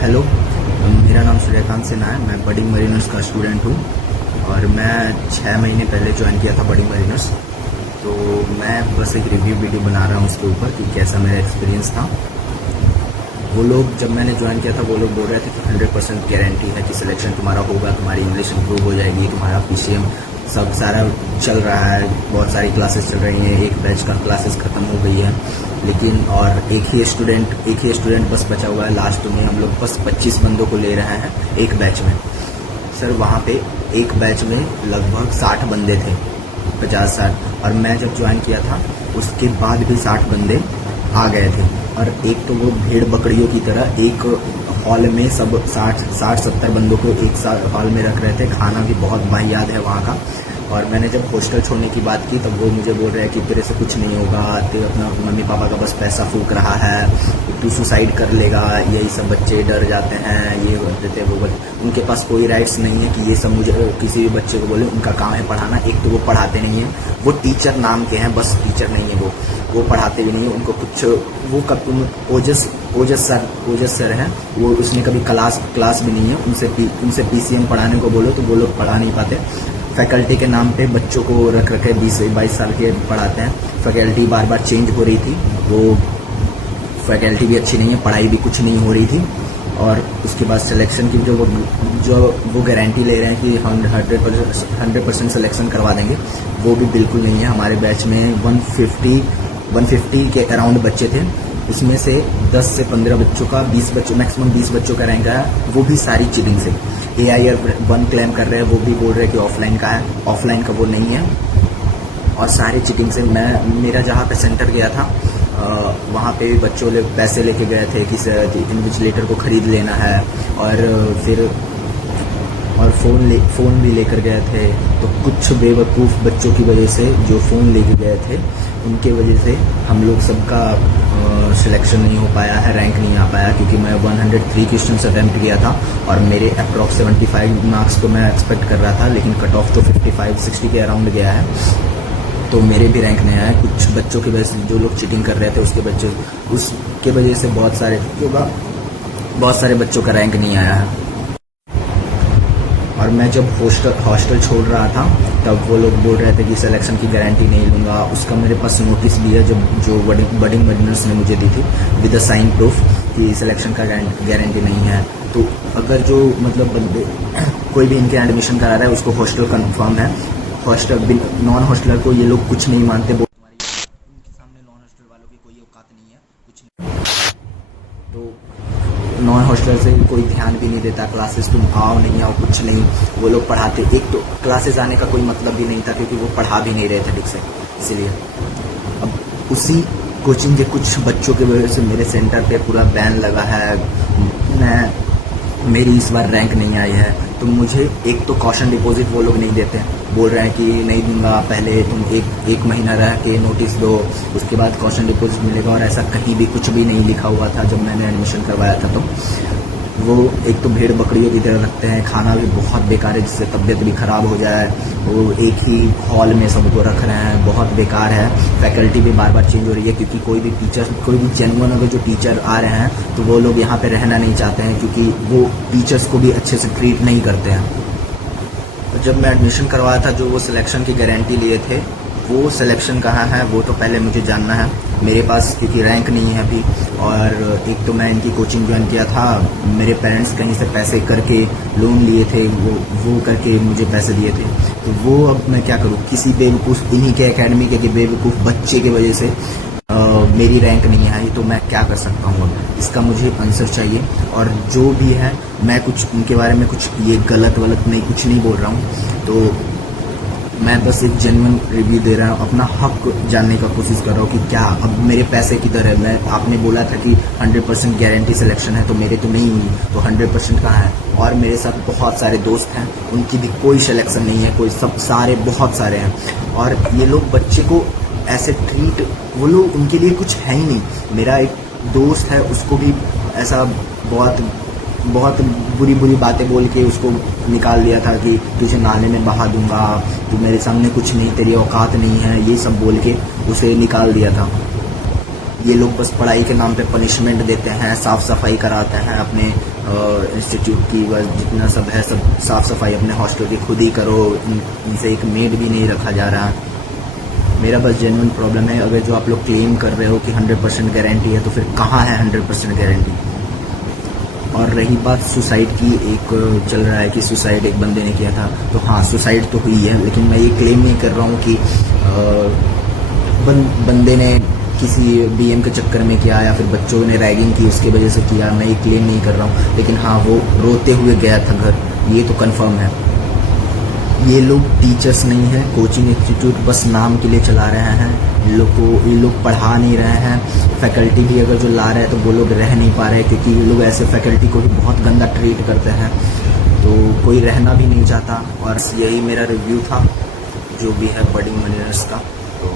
Hello, मेरा नाम सूर्यकांत सिन्हा है। मैं बडिंग मरीनर्स का स्टूडेंट हूँ और मैं 6 महीने पहले ज्वाइन किया था बडिंग मरीनर्स। तो मैं बस एक रिव्यू वीडियो बना रहा हूँ उसके ऊपर कि कैसा मेरा एक्सपीरियंस था। वो लोग जब मैंने ज्वाइन किया था वो लोग बोल रहे थे कि 100% गारंटी है कि सिलेक्शन तुम्हारा होगा, तुम्हारी इंग्लिश इंप्रूव हो जाएगी, तुम्हारा पीसीएम सब सारा चल रहा है, बहुत सारी क्लासेस चल रही हैं, एक बैच का क्लासेस ख़त्म हो गई है। लेकिन और एक ही स्टूडेंट बस बचा हुआ है। लास्ट में हम लोग बस 25 बंदों को ले रहे हैं एक बैच में। सर वहाँ पे एक बैच में लगभग 60 बंदे थे, 50-60। और मैं जब ज्वाइन किया था उसके बाद भी 60 बंदे आ गए थे। और एक तो वो भेड़ बकरियों की तरह एक हॉल में सब 60-70 बंदों को एक साथ हॉल में रख रहे थे। खाना भी बहुत वाहियात है वहाँ का। और मैंने जब हॉस्टल छोड़ने की बात की तब वो मुझे बोल रहे हैं कि तेरे से कुछ नहीं होगा, तेरे अपना मम्मी पापा का बस पैसा फूक रहा है, तू सुसाइड कर लेगा। यही सब बच्चे डर जाते हैं, ये बोलते थे वो उनके पास कोई राइट्स नहीं है कि ये सब मुझे किसी भी बच्चे को बोले। उनका काम है पढ़ाना। एक तो वो पढ़ाते नहीं है, वो टीचर नाम के हैं, बस टीचर नहीं है वो पढ़ाते भी नहीं है। उनको कुछ वो कब ओजस सर हैं, वो उसने कभी क्लास भी नहीं है। उनसे पीसीएम पढ़ाने को बोलो तो वो लोग पढ़ा नहीं पाते। फैकल्टी के नाम पे बच्चों को रख रखे 20-22 साल के पढ़ाते हैं। फैकल्टी बार बार चेंज हो रही थी, वो फैकल्टी भी अच्छी नहीं है, पढ़ाई भी कुछ नहीं हो रही थी। और उसके बाद सिलेक्शन की जो वो गारंटी ले रहे हैं कि हम 100% सिलेक्शन करवा देंगे, वो भी बिल्कुल नहीं है। हमारे बैच में 150 के अराउंड बच्चे थे, उसमें से 10 से 15 बच्चों का मैक्सिमम 20 बच्चों का रैंक है, वो भी सारी चीटिंग से। AIR 1 क्लेम कर रहे हैं, वो भी बोल रहे हैं कि ऑफलाइन का है, ऑफलाइन का वो नहीं है। और सारे चीटिंग से मेरा जहाँ पे सेंटर गया था वहाँ पे बच्चों लोग पैसे लेके गए थे कि इन्विजिलेटर को ख़रीद लेना है। और फ़ोन भी लेकर गए थे। तो कुछ बेवकूफ़ बच्चों की वजह से जो फ़ोन लेके गए थे उनके वजह से हम लोग सबका सिलेक्शन नहीं हो पाया है, रैंक नहीं आ पाया। क्योंकि मैं 103 क्वेश्चन अटैम्प्ट किया था और मेरे अप्रॉक्स 75 मार्क्स तो मैं एक्सपेक्ट कर रहा था, लेकिन कट ऑफ तो 55-60 के अराउंड गया है। तो मेरे भी रैंक नहीं आया। कुछ बच्चों की वजह से, जो लोग चीटिंग कर रहे थे उसके वजह से बहुत सारे बच्चों का रैंक नहीं आया है। और मैं जब हॉस्टल छोड़ रहा था तब वो लोग बोल रहे थे कि सिलेक्शन की गारंटी नहीं लूँगा। उसका मेरे पास नोटिस भी है जो बडिंग मरीनर्स ने मुझे दी थी विद अ साइन प्रूफ कि सिलेक्शन का गारंटी नहीं है। तो अगर जो मतलब बंदे कोई भी इनके एडमिशन करा रहा है उसको हॉस्टल कन्फर्म है। नॉन हॉस्टलर को ये लोग कुछ नहीं मानते। उनके सामने नॉन हॉस्टल वालों की कोई औकात नहीं है, कुछ नहीं। तो नॉन हॉस्टलर से कोई ध्यान भी नहीं देता। क्लासेस तुम आओ नहीं आओ कुछ नहीं, वो लोग पढ़ाते। एक तो क्लासेस आने का कोई मतलब भी नहीं था क्योंकि वो पढ़ा भी नहीं रहे थे ठीक से। इसलिए अब उसी कोचिंग के कुछ बच्चों की वजह से मेरे सेंटर पे पूरा बैन लगा है। मेरी इस बार रैंक नहीं आई है। तो मुझे एक तो कॉशन डिपॉजिट वो लोग नहीं देते, बोल रहे हैं कि नहीं दूंगा, पहले तुम एक महीना रह के नोटिस दो, उसके बाद कॉशन डिपॉजिट मिलेगा। और ऐसा कहीं भी कुछ भी नहीं लिखा हुआ था जब मैंने एडमिशन करवाया था। तो वो एक तो भेड़ बकरियों की तरह रखते हैं, खाना भी बहुत बेकार है जिससे तबीयत भी ख़राब हो जाए। वो एक ही हॉल में सबको रख रहे हैं, बहुत बेकार है। फैकल्टी भी बार बार चेंज हो रही है क्योंकि कोई भी जेन्युइन अगर जो टीचर आ रहे हैं तो वो लोग यहाँ पे रहना नहीं चाहते हैं क्योंकि वो टीचर्स को भी अच्छे से ट्रीट नहीं करते हैं। तो जब मैं एडमिशन करवाया था, जो वो सिलेक्शन की गारंटी लिए थे, वो सिलेक्शन कहाँ है वो तो पहले मुझे जानना है मेरे पास, क्योंकि रैंक नहीं है अभी। और एक तो मैं इनकी कोचिंग ज्वाइन किया था, मेरे पेरेंट्स कहीं से पैसे करके लोन लिए थे, वो करके मुझे पैसे दिए थे। तो वो अब मैं क्या करूँ, किसी बेवकूफ़ इन्हीं के एकेडमी के बेवकूफ़ बच्चे की वजह से मेरी रैंक नहीं आई। तो मैं क्या कर सकता हूँ अब, इसका मुझे आंसर चाहिए। और जो भी है, मैं कुछ उनके बारे में कुछ ये गलत नहीं कुछ नहीं बोल रहा हूँ। तो मैं बस एक जेन्युइन रिव्यू दे रहा हूँ, अपना हक जानने का कोशिश कर रहा हूँ कि क्या अब मेरे पैसे किधर है। आपने बोला था कि 100% गारंटी सिलेक्शन है, तो मेरे तो नहीं हुई, तो 100% कहाँ है। और मेरे साथ बहुत सारे दोस्त हैं, उनकी भी कोई सिलेक्शन नहीं है, बहुत सारे हैं। और ये लोग बच्चे को ऐसे ट्रीट, वो लोग उनके लिए कुछ है ही नहीं। मेरा एक दोस्त है, उसको भी ऐसा बहुत बुरी बातें बोल के उसको निकाल दिया था कि तुझे नाले में बहा दूंगा, तू मेरे सामने कुछ नहीं, तेरी औकात नहीं है, ये सब बोल के उसे निकाल दिया था। ये लोग बस पढ़ाई के नाम पे पनिशमेंट देते हैं, साफ़ सफाई कराते हैं अपने इंस्टीट्यूट की, बस जितना सब है सब साफ़ सफाई अपने हॉस्टल की खुद ही करो, इनसे एक मेड भी नहीं रखा जा रहा। मेरा बस जेन्युइन प्रॉब्लम है, अगर जो आप लोग क्लेम कर रहे हो कि 100% गारंटी है तो फिर कहाँ है 100% गारंटी। और रही बात सुसाइड की, एक चल रहा है कि सुसाइड एक बंदे ने किया था, तो हाँ सुसाइड तो हुई है, लेकिन मैं ये क्लेम नहीं कर रहा हूँ कि बंदे ने किसी बीएम के चक्कर में किया या फिर बच्चों ने रैगिंग की उसकी वजह से किया, मैं ये क्लेम नहीं कर रहा हूँ। लेकिन हाँ वो रोते हुए गया था घर, ये तो कंफर्म है। ये लोग टीचर्स नहीं हैं, कोचिंग इंस्टीट्यूट बस नाम के लिए चला रहे हैं, ये लोग पढ़ा नहीं रहे हैं। फैकल्टी भी अगर जो ला रहे हैं तो वो लोग रह नहीं पा रहे, क्योंकि ये लोग ऐसे फैकल्टी को भी बहुत गंदा ट्रीट करते हैं, तो कोई रहना भी नहीं चाहता। और यही मेरा रिव्यू था जो भी है बडिंग मनीनर्स का। तो